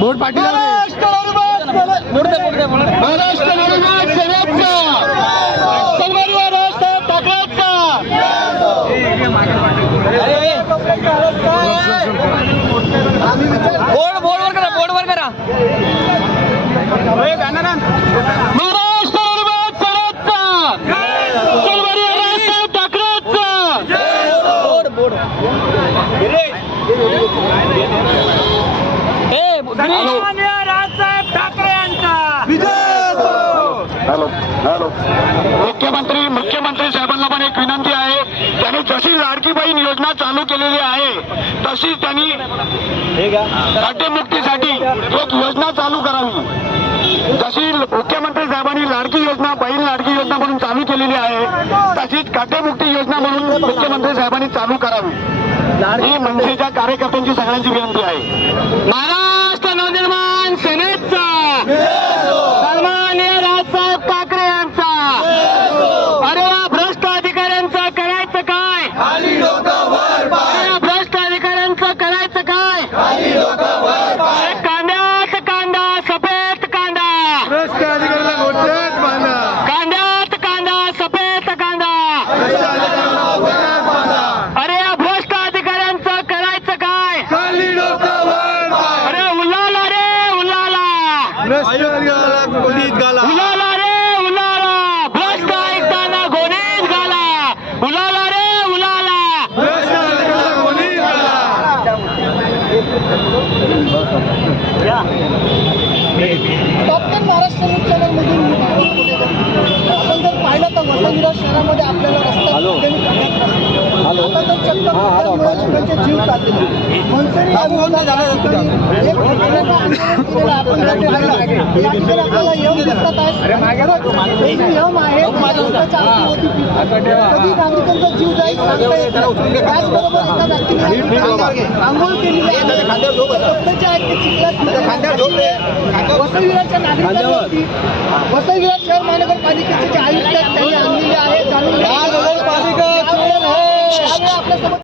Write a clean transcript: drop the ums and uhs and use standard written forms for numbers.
Board Patil बोर्डवर करा राजसाहेब ठाकरे यांचा मुख्यमंत्री साहेबांना पण एक विनंती आहे, त्यांनी जशी लाडकी बहीण योजना चालू केलेली आहे तशीच त्यांनी लाटेमुक्तीसाठी एक योजना चालू करावी. जशी मुख्यमंत्री साहेबांनी लाडकी योजना बहीण लाडकी योजना म्हणून चालू केलेली आहे तशीच काटेमुक्ती योजना म्हणून मुख्यमंत्री साहेबांनी चालू करावी. ही मनसेच्या कार्यकर्त्यांची सगळ्यांची विनंती आहे. महाराष्ट्र नवनिर्माण सेनेचा सन्माननीय राजसाहेब ठाकरे यांचा. अरे या भ्रष्ट अधिकाऱ्यांचं करायचं काय? अरे भ्रष्ट अधिकाऱ्यांचं करायचं काय? कांद्यात कांदा सफेद कांदा, भ्रष्ट अधिकाऱ्याला घोटाळ्यात बांधा, कांद्यात कांदा सफेद कांदा. अरे या भ्रष्ट अधिकाऱ्यांचं करायचं काय? अरे उलाला रे उलाला, भ्रष्ट अधिकाऱ्याला गोडीत घाला, उलाला रे उलाला, भ्रष्ट आयुक्तांना गोडीत घाला, उलाला रे उलाला. भ्रष्ट अधिकाऱ्याला गोडीत घाला. डॉक्टर महाराष्ट्र न्यूज चॅनलमधून आपण जर पाहिलं तर वसईविरार शहरामध्ये आपल्याला रस्ता आता तर चक्क लोकांचे जीव चालले. मनसेने एक प्रकारचा आंदोलन केलेलं आपण या ठिकाणी आपल्याला येऊन दिसतात आहे. एक नियम आहे रस्त्याच्या आरती होती कधी नागरिकांचा जीव जाईल सांगता येत नाही. त्याचबरोबर एका व्यक्तीने आंघोळ केलेली आहे, कपड्याचे आहेत ते चिखलात वसईविरारच्या नागरिकांवरती वसईविरार शहर महानगरपालिकेचे